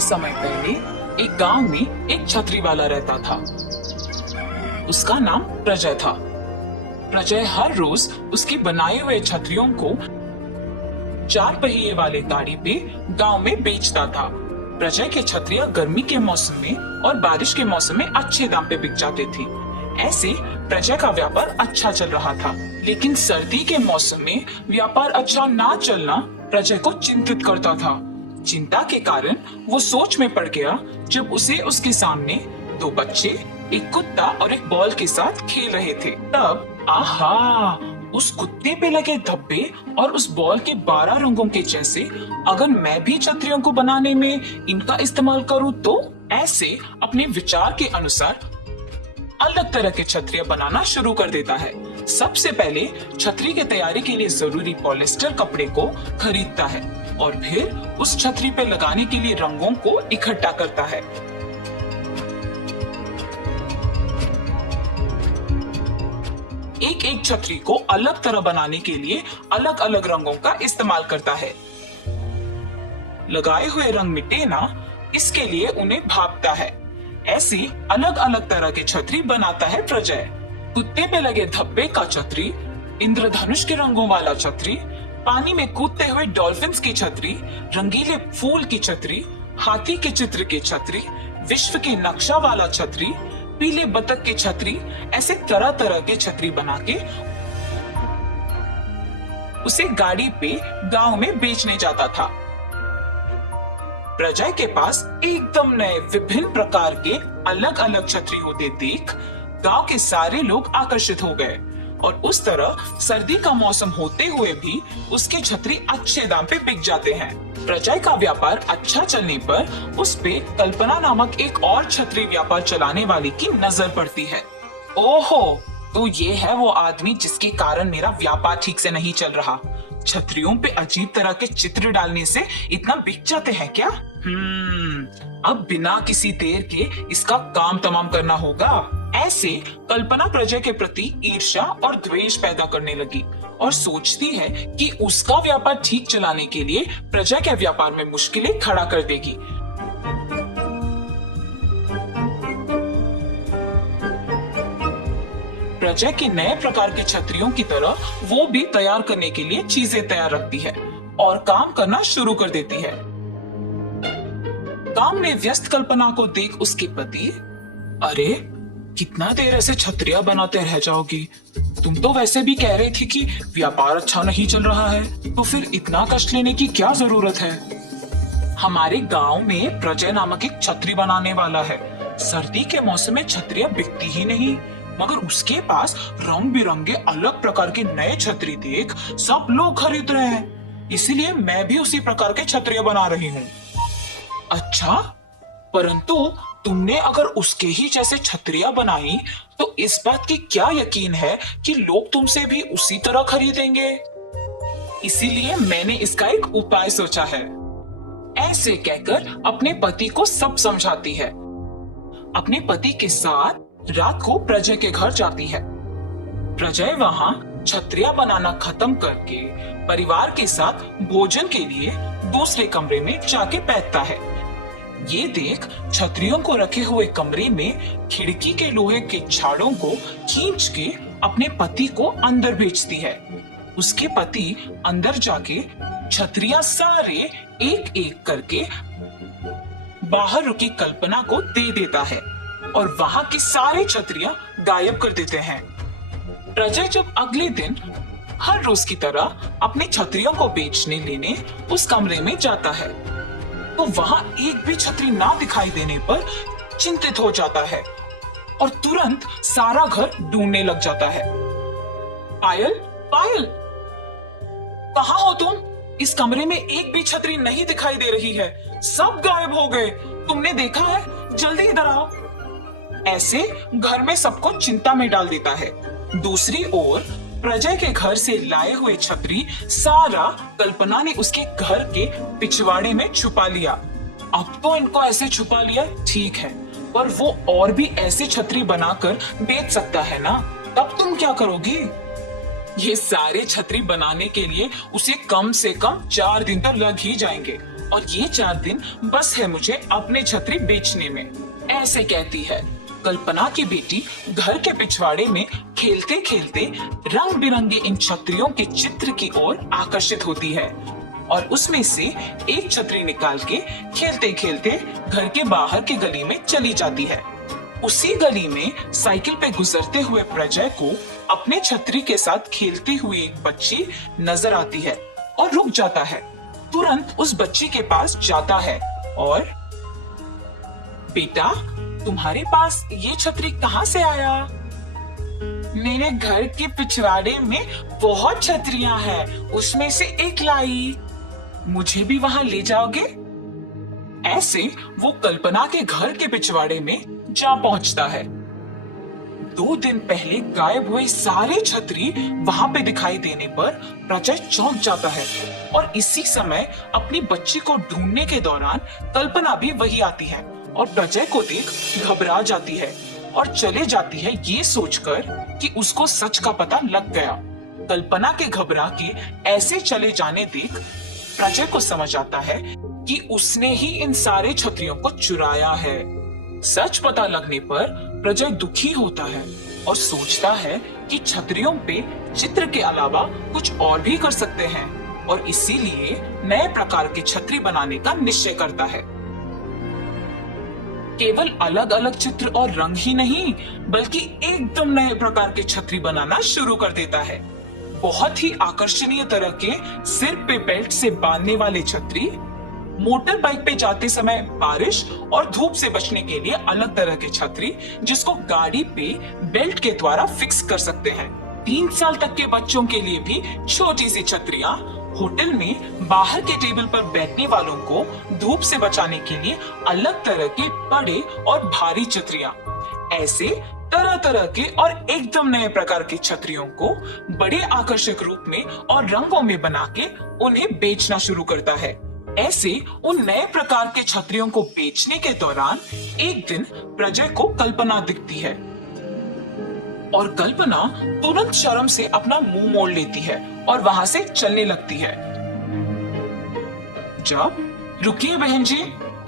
समय पहले एक गांव में एक छतरी वाला रहता था। उसका नाम प्रजय था। प्रजय हर रोज उसकी बनाए हुए छतरियों को 4 पहिए वाले गाड़ी पे गांव में बेचता था। प्रजय के छतरियां गर्मी के मौसम में और बारिश के मौसम में अच्छे दाम पे बिक जाती थी। ऐसे प्रजय का व्यापार अच्छा चल रहा था, लेकिन सर्दी के मौसम में व्यापार अच्छा ना चलना प्रजय को चिंतित करता था। चिंता के कारण वो सोच में पड़ गया जब उसे उसके सामने 2 बच्चे, एक कुत्ता और एक बॉल के साथ खेल रहे थे। तब आहा, उस कुत्ते पे लगे धब्बे और उस बॉल के 12 रंगों के जैसे अगर मैं भी छतरियों को बनाने में इनका इस्तेमाल करूं तो ऐसे अपने विचार के अनुसार अलग तरह के छतरियां बनाना शुरू कर देता है। सबसे पहले छतरी की तैयारी के लिए जरूरी पॉलिस्टर कपड़े को खरीदता है और फिर उस छतरी पे लगाने के लिए रंगों को इकट्ठा करता है। एक एक छतरी को अलग तरह बनाने के लिए अलग अलग रंगों का इस्तेमाल करता है। लगाए हुए रंग मिटे ना, इसके लिए उन्हें भापता है। ऐसे अलग अलग तरह के छतरी बनाता है प्रजय। कुत्ते पे लगे धब्बे का छतरी, इंद्रधनुष के रंगों वाला छतरी, पानी में कूदते हुए डॉल्फिन्स की छतरी, रंगीले फूल की छतरी, हाथी के चित्र की छतरी, विश्व के नक्शा वाला छतरी, पीले बतख की छतरी, ऐसे तरह तरह के छतरी बना के उसे गाड़ी पे गांव में बेचने जाता था। प्रजय के पास एकदम नए विभिन्न प्रकार के अलग अलग छतरी होते देख गांव के सारे लोग आकर्षित हो गए और उस तरह सर्दी का मौसम होते हुए भी उसके छतरी अच्छे दाम पे बिक जाते हैं। प्रजय का व्यापार अच्छा चलने पर उस पे कल्पना नामक एक और छतरी व्यापार चलाने वाली की नजर पड़ती है। ओहो, तो ये है वो आदमी जिसके कारण मेरा व्यापार ठीक से नहीं चल रहा। छतरियों पे अजीब तरह के चित्र डालने से इतना बिक जाते हैं क्या? अब बिना किसी देर के इसका काम तमाम करना होगा। ऐसे कल्पना प्रजय के प्रति ईर्ष्या और द्वेष पैदा करने लगी और सोचती है कि उसका व्यापार ठीक चलाने के लिए प्रजय के व्यापार में मुश्किलें खड़ा कर देगी। प्रजय के नए प्रकार के छतरियों की तरह वो भी तैयार करने के लिए चीजें तैयार रखती है और काम करना शुरू कर देती है। काम में व्यस्त कल्पना को देख उसके पति, अरे कितना देर ऐसे छतरियां बनाते रह जाओगी? तुम तो वैसे भी कह रही थी कि व्यापार अच्छा नहीं चल रहा है, तो फिर इतना कष्ट लेने की क्या जरूरत है? हमारे गांव में प्रजय नामक एक छतरी बनाने वाला है। सर्दी के मौसम में छतरियां बिकती ही नहीं, मगर उसके पास रंग बिरंगे अलग प्रकार के नए छतरी देख सब लोग खरीद रहे हैं, इसीलिए मैं भी उसी प्रकार के छतरियां बना रही हूँ। अच्छा, परंतु तुमने अगर उसके ही जैसे छतरियां बनाई तो इस बात की क्या यकीन है कि लोग तुमसे भी उसी तरह खरीदेंगे? इसीलिए मैंने इसका एक उपाय सोचा है। ऐसे कहकर अपने पति को सब समझाती है। अपने पति के साथ रात को प्रजय के घर जाती है। प्रजय वहां छतरियां बनाना खत्म करके परिवार के साथ भोजन के लिए दूसरे कमरे में जाके बैठता है। ये देख छतरियों को रखे हुए कमरे में खिड़की के लोहे के छाड़ों को खींच के अपने पति को अंदर भेजती है। उसके पति अंदर जाके छतरियां सारे एक एक करके बाहर रुकी कल्पना को दे देता है और वहां की सारी छतरियां गायब कर देते हैं। प्रजय जब अगले दिन हर रोज की तरह अपनी छतरियों को बेचने लेने उस कमरे में जाता है तो वहां एक भी छतरी ना दिखाई देने पर चिंतित हो जाता है और तुरंत सारा घर ढूंढने लग जाता है। पायल, पायल, कहाँ हो तुम? इस कमरे में एक भी छतरी नहीं दिखाई दे रही है, सब गायब हो गए। तुमने देखा है? जल्दी इधर आओ। ऐसे घर में सबको चिंता में डाल देता है। दूसरी ओर प्रजय के घर से लाए हुए छतरी सारा कल्पना ने उसके घर के पिछवाड़े में छुपा लिया। अब तो इनको ऐसे छुपा लिया ठीक है, पर वो और भी ऐसे छतरी बनाकर बेच सकता है ना, तब तुम क्या करोगी? ये सारे छतरी बनाने के लिए उसे कम से कम 4 दिन तो लग ही जाएंगे और ये 4 दिन बस है मुझे अपनी छतरी बेचने में। ऐसे कहती है। कल्पना की बेटी घर के पिछवाड़े में खेलते खेलते रंग बिरंगे इन छतरियों के चित्र की ओर आकर्षित होती है और उसमें से एक छतरी निकाल के खेलते खेलते घर के बाहर की गली में चली जाती है। उसी गली में साइकिल पे गुजरते हुए प्रजय को अपने छतरी के साथ खेलती हुई एक बच्ची नजर आती है और रुक जाता है। तुरंत उस बच्ची के पास जाता है और बेटा, तुम्हारे पास ये छतरी कहाँ से आया? मेरे घर के पिछवाड़े में बहुत छतरियां हैं, उसमें से एक लाई। मुझे भी वहां ले जाओगे? ऐसे वो कल्पना के घर के पिछवाड़े में जा पहुंचता है। 2 दिन पहले गायब हुए सारे छतरी वहां पे दिखाई देने पर प्रजय चौंक जाता है और इसी समय अपनी बच्ची को ढूंढने के दौरान कल्पना भी वही आती है और प्रजय को देख घबरा जाती है और चले जाती है ये सोचकर कि उसको सच का पता लग गया। कल्पना के घबरा के ऐसे चले जाने देख प्रजय को समझ आता है कि उसने ही इन सारे छतरियों को चुराया है। सच पता लगने पर प्रजय दुखी होता है और सोचता है कि छतरियों पे चित्र के अलावा कुछ और भी कर सकते हैं और इसीलिए नए प्रकार की छतरी बनाने का निश्चय करता है। केवल अलग अलग चित्र और रंग ही नहीं बल्कि एकदम नए प्रकार के छतरी बनाना शुरू कर देता है। बहुत ही आकर्षणीय तरह के सिर पे बेल्ट से बांधने वाले छतरी, मोटर बाइक पे जाते समय बारिश और धूप से बचने के लिए अलग तरह के छतरी जिसको गाड़ी पे बेल्ट के द्वारा फिक्स कर सकते हैं। 3 साल तक के बच्चों के लिए भी छोटी सी छतरियां, होटल में बाहर के टेबल पर बैठने वालों को धूप से बचाने के लिए अलग तरह के बड़े और भारी छतरियां। ऐसे तरह तरह के और एकदम नए प्रकार की छतरियों को बड़े आकर्षक रूप में और रंगों में बना के उन्हें बेचना शुरू करता है। ऐसे उन नए प्रकार के छतरियों को बेचने के दौरान एक दिन प्रजय को कल्पना दिखती है और कल्पना तुरंत शर्म से अपना मुंह मोड़ लेती है और वहां से चलने लगती है। जब रुकिए बहन जी,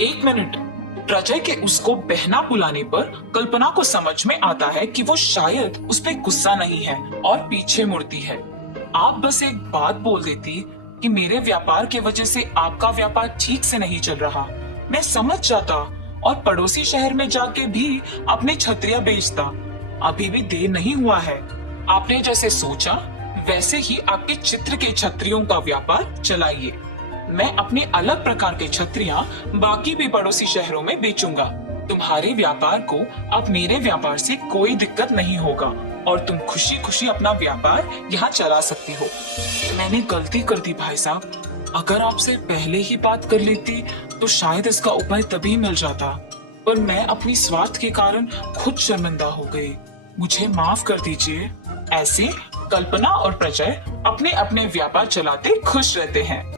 1 मिनट। प्रजय के उसको बहना बुलाने पर कल्पना को समझ में आता है कि वो शायद उस पे गुस्सा नहीं है और पीछे मुड़ती है। आप बस एक बात बोल देती कि मेरे व्यापार के वजह से आपका व्यापार ठीक से नहीं चल रहा, मैं समझ जाता और पड़ोसी शहर में जाके भी अपनी छतरियां बेचता। अभी भी देर नहीं हुआ है। आपने जैसे सोचा वैसे ही आपके चित्र के छतरियों का व्यापार चलाइए। मैं अपने अलग प्रकार के छतरियां बाकी भी पड़ोसी शहरों में बेचूंगा। तुम्हारे व्यापार को अब मेरे व्यापार से कोई दिक्कत नहीं होगा और तुम खुशी खुशी अपना व्यापार यहाँ चला सकती हो। मैंने गलती कर दी भाई साहब, अगर आपसे पहले ही बात कर लेती तो शायद इसका उपाय तभी मिल जाता, पर मैं अपनी स्वार्थ के कारण खुद शर्मिंदा हो गई। मुझे माफ कर दीजिए। ऐसे कल्पना और प्रजय अपने अपने व्यापार चलाते खुश रहते हैं।